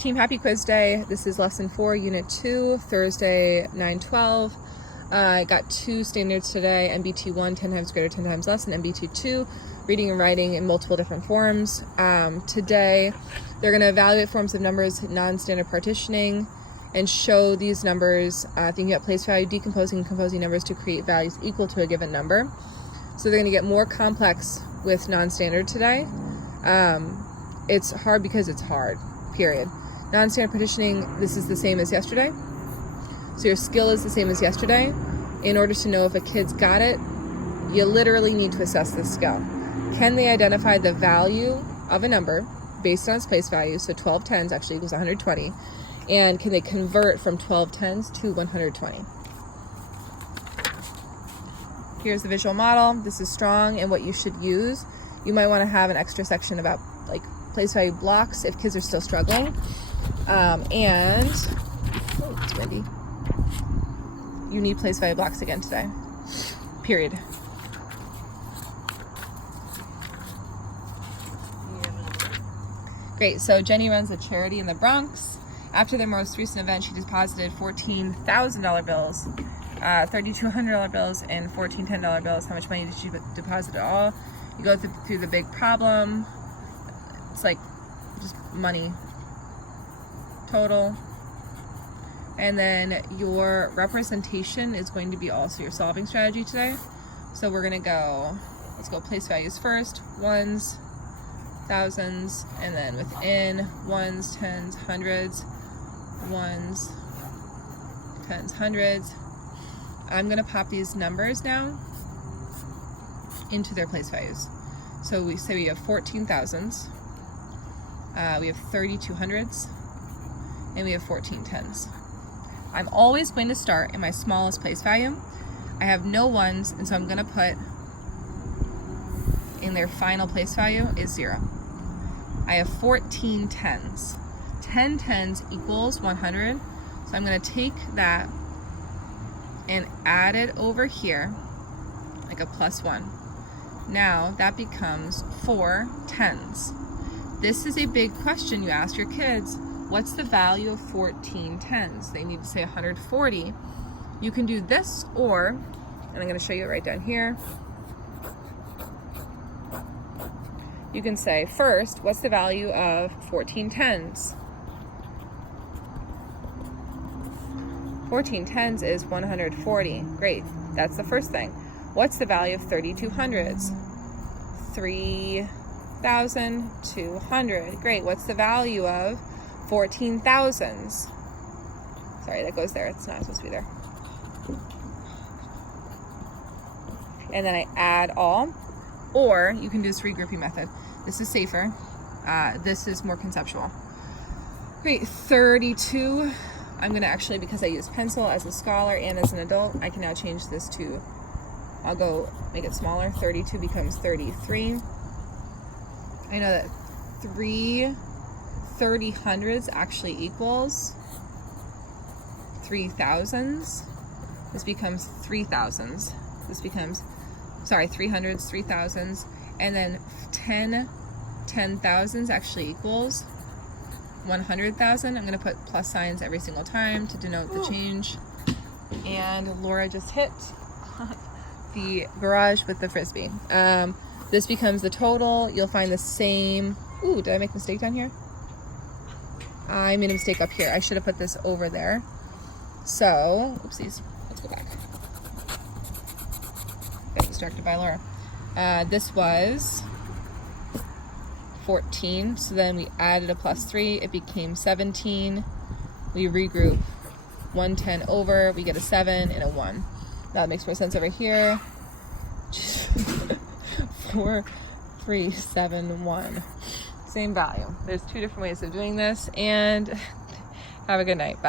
team, happy quiz day. This is lesson 4, unit 2, Thursday, 9/12. I got 2 standards today, MBT 1, 10 times greater, 10 times less, and MBT 2, reading and writing in multiple different forms. Today, they're going to evaluate forms of numbers, non-standard partitioning, and show these numbers, thinking about place value, decomposing and composing numbers to create values equal to a given number. So they're going to get more complex with non-standard today. It's hard because it's hard, period. Non-standard partitioning, this is the same as yesterday. So your skill is the same as yesterday. In order to know if a kid's got it, you literally need to assess this skill. Can they identify the value of a number based on its place value? So 12 tens actually equals 120. And can they convert from 12 tens to 120? Here's the visual model. This is strong and what you should use. You might want to have an extra section about like place value blocks if kids are still struggling. Oh, it's windy. You need place value blocks again today, period. Great, so Jenny runs a charity in the Bronx. After their most recent event, she deposited $14,000 bills, $3,200 bills, and 14 $10 bills. How much money did she deposit at all? You go through the big problem. It's like just money total. And then your representation is going to be also your solving strategy today. So we're gonna go, let's go place values first, ones, thousands, and then within ones, tens, hundreds, ones, tens, hundreds. I'm gonna pop these numbers now into their place values. So we say we have 14 thousands, we have 32 hundreds, and we have 14 tens. I'm always going to start in my smallest place value. I have no ones, and so I'm gonna put in their final place value is 0. I have 14 tens. 10 tens equals 100. So I'm gonna take that and add it over here, like a +1. Now that becomes 4 tens. This is a big question you ask your kids. What's the value of 14 tens? They need to say 140. You can do this, or, and I'm gonna show you it right down here. You can say, first, what's the value of 14 tens? 14 tens is 140. Great, that's the first thing. What's the value of 32 hundreds? 3,200. Great, what's the value of 14 thousands? Sorry, that goes there. It's not supposed to be there. And then I add all. Or you can do this regrouping method. This is safer. This is more conceptual. Great, 32. I'm gonna actually, because I use pencil as a scholar and as an adult, I can now change this to, I'll go make it smaller. 32 becomes 33. I know that 3 30 hundreds actually equals 3 thousands. This becomes 3 thousands. This becomes, sorry, 3 hundreds, 3 thousands. And then 10 thousands actually equals 100,000. I'm gonna put plus signs every single time to denote the change. And Laura just hit the garage with the Frisbee. This becomes the total. You'll find the same, ooh, did I make a mistake down here? I made a mistake up here. I should have put this over there. So, oopsies, let's go back. Got distracted by Laura. This was 14, so then we added a +3, it became 17. We regroup 110 over, we get a 7 and a 1. That makes more sense over here. 4, 3, 7, 1. Same value. There's 2 different ways of doing this, and have a good night. Bye.